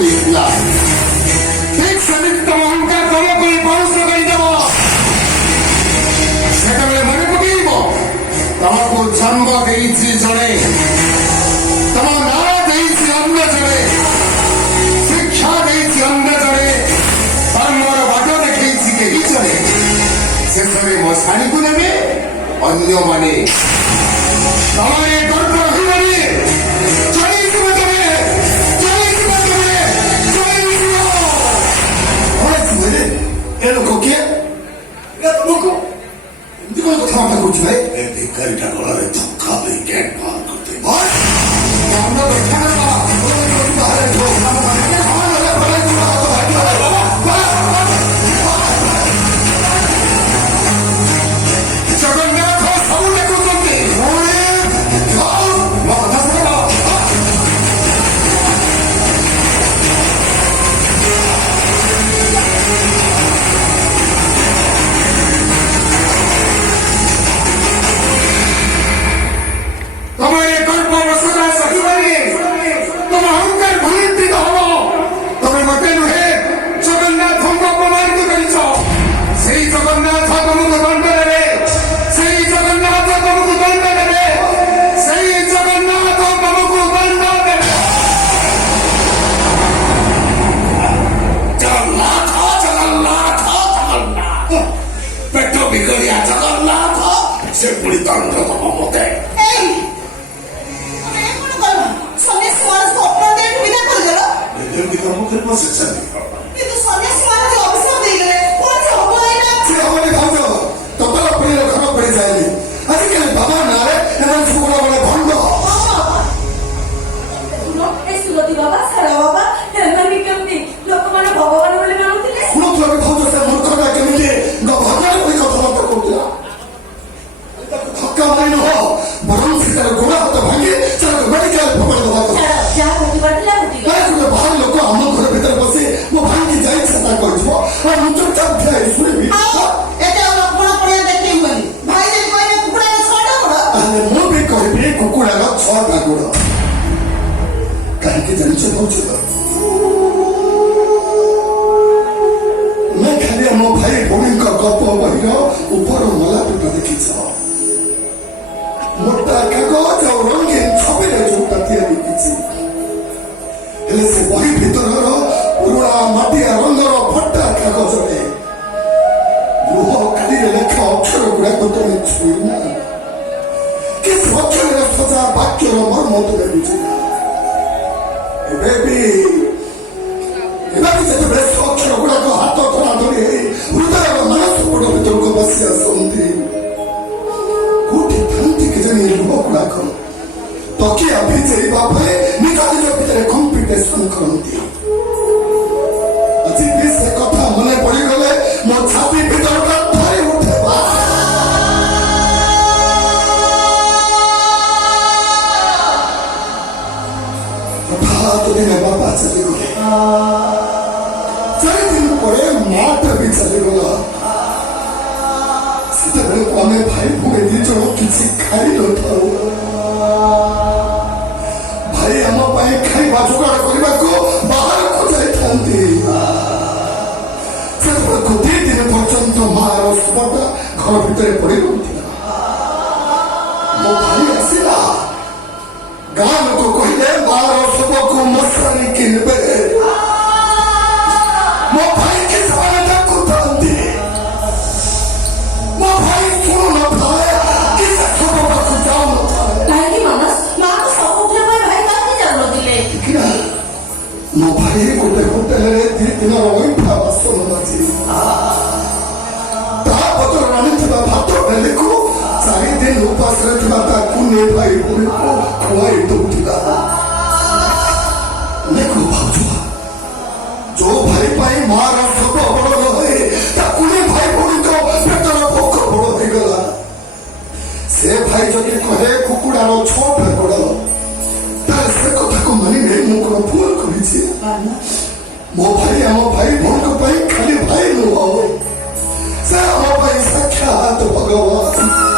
ଦେଇଥିଲା। ଠିକ୍ ସେମିତି ତମ ଅହଙ୍କାର ତମକୁ ପରୁଷ କରିଦେବ। ସେତେବେଳେ ମନେ ପକେଇବ ତମକୁ ଜନ୍ମ ଦେଇଛି ଜଣେ, ତମ ନାଁ ଦେଇଛି ଅନ୍ୟ ଜଣେ, ଶିକ୍ଷା ଦେଇଛି ଅନ୍ୟ ଜଣେ, କର୍ମର ବାଟ ଦେଖେଇଛି କେହି ଜଣେ। ଶେଷରେ ମୋ ଶାଢ଼ୀକୁ ନେବେ ଅନ୍ୟମାନେ। ତମର ଏ ଗର୍ବ ରହିବନି। ଚଳିଯିବ ତମେ, ଚଳିଯିବ ତମେ, ଚଳିଯିବ। ଏ ଲୋକ କିଏ? ଲୋକ ଏମିତି କଣ କଥାବାର୍ତ୍ତା କରୁଛୁ ଭାଇ? ଏ ଭିକାରୀଟା ଗଳାରେ ଧକ୍କା ଦେଇ ଗେଟ୍ ବାହାର କରିଦେ। ଜଗନ୍ନାଥ ସବୁ ଦେଖୁଛନ୍ତି। ତମ ଏ କଳ୍ପ ବସନା ସହିବନି। ତମ ଅହଙ୍କାର ଭୂମିତ ହବ। ତମେ ମତେ ନୁହେଁ ଜଗନ୍ନାଥଙ୍କୁ ଅପମାନିତ କରିଛ। ସେଇ ଜଗନ୍ନାଥ ତମକୁ ଦଣ୍ଡ ଦେବେ। ସେଇ ଜଗନ୍ନାଥ ତମକୁ ଦଣ୍ଡ ଦେବେ। ସେଇ ଜଗନ୍ନାଥ ତମକୁ ଦଣ୍ଡ ଦେବେ। ଜଗନ୍ନାଥ ଜଗନ୍ନାଥ ଜଗନ୍ନାଥ ପେଟ ବିଗଡ଼ିଆ ଜଗନ୍ନାଥ ସେ ପୁଣି ଦଣ୍ଡ ଦବ ମତେ। ଆଜିକାଲି ବାବା ନାଁରେ ଏମାନେ ସବୁ ଭଣ୍ଡ। ଲୋକମାନେ ଭଗବାନ ବୋଲି ମାନୁଥିଲେ। ଶୁଣୁଥିଲ ଭାଉଜ ସେ ମୂର୍ଖଟା କେମିତି ଭଗବାନ ପରି କଥାବାର୍ତ୍ତା କରୁଥିଲା। ଧକ୍କା ମାରି ନୁହଁ ବରଂ ସେ ତାର ଗୋଡ଼ ହାତ ଭାଙ୍ଗି ତାର ମେଡିକାଲ ଫୋପାଡ଼ି ଦେବା କଥା। ବାହାର ଲୋକ ଆମ ଘର ଭିତରେ ବସି ମୋ ଭାଇକି ଯାଇଛି ତା କରିଯିବ ଆଉ ମୁଁ ଚୁପଚାପ ଠିଆ ହେଇ ଶୁଣିବି। ମୁଁ ବି କହିବି କୁକୁଡ଼ାର 6ଟା ଗୋଡ଼। କାହିଁକି ଜାଣିଛ ଭାଉଜ? मैं खाली मो भाई भूमि का गप बहिर ऊपर मलापीठ देखिछ। मोटा कागज और रंगीन छवि जोटा तैयारी से बही भीतर पुराणा माटिया रंगर फटा कागज गृह खाली लेखा अक्षर गुड़ाक तुम छुईना कि अक्षर सजा वाक्यर मर्म तुम बुझिना। ଯେତେବେଳେ ସେ ଅକ୍ଷର ଗୁଡାକ ହାତ ଧରା ଧରି ହୃଦୟର ମାନସ ପଟ ଭିତରକୁ ବସି ଆସନ୍ତି କୋଉଠି ଥାନ୍ତି କେଜାଣି ଲୁହ ଗୁଡାକ ତକିଆ ଭିଜେଇବା ପରେ ନିଜ ନିଜ ଭିତରେ କମ୍ପିଟିସନ କରନ୍ତି। ଆଜି ବି ସେ କଥା ମନେ ପଡିଗଲେ ମୋ ଛାତି ଭିତରଟା ଥରି ଉଠେ। ହଠାତ୍ ଦିନେ ବାପା ଚାଲିଗଲେ। 4 ଦିନ ପରେ ମାଟା ବି ଚାଲିଗଲା। ସେତେବେଳକୁ ଆମେ ଭାଇ ଭଉଣୀ 2 ଜଣ କିଛି ଖାଇ ନଥାଉ। ଭାଇ ଆମ ପାଇଁ ଖାଇବା ଯୋଗାଡ଼ କରିବାକୁ ବାହାରକୁ ଯାଇଥାନ୍ତି। ସେତେବେଳକୁ 2 ଦିନ ପର୍ଯ୍ୟନ୍ତ ମାର ଶବଟା ଘର ଭିତରେ ପଡି ରହୁଥିଲା। ମୋ ଭାଇ ଆସିଲା। ଗାଁ ଲୋକ କହିଲେ ମାର ଶବକୁ ମଶାଣି କିଣିବେ। ମୋ ଭାଇ କି ସେମାନେ ଡାକୁଥାନ୍ତି। ମୋ ଭାଇ ଶୁଣୁନଥାଏ କି ସେ ଶବ ପାଖକୁ ଯାଉନଥାଏ। କାହିଁକି ମାନସ ମାକୁ ସବୁ ଉଠିଲା ପରେ ଭାଇ କାହିଁକି ଯାଉନଥିଲେ? ମୋ ଭାଇ ଗୋଟେ ହୋଟେଲରେ 2 ଦିନର ଅଇଁଠା ବାସନ ମାଜି ତା ବଦଳରେ ଆଣିଥିବା ଭାତ ଡାଲିକୁ 4 ଦିନ ଉପାସରେ ଥିବା ତା କୁନି ଭାଇ ଭଉଣୀକୁ ଖୁଆଇ ଦଉଥିଲା। ଦେଖ ଭାଉଜ ଯୋଉ ଭାଇ ପାଇଁ ମାର ଶବ ବଡ ନହେ ତା କୁନି ଭାଇ ଭଉଣୀଙ୍କ ପେଟର ଭୋକ ବଡ ହେଇଗଲା। ସେ ଭାଇ ଯଦି କହେ କୁକୁଡ଼ାର 6ଟା ଗୋଡ଼ ତାହେଲେ ସେ କଥାକୁ ମାନିଲେ ମୁଁ କଣ ଭୁଲ କରିଛି? ମୋ ଭାଇ ଆମ ଭାଇ ଭଉଣୀଙ୍କ ପାଇଁ ଖାଲି ଭାଇ ନୁହଁ, ସେ ଆମ ପାଇଁ ସାକ୍ଷାତ ଭଗବାନ।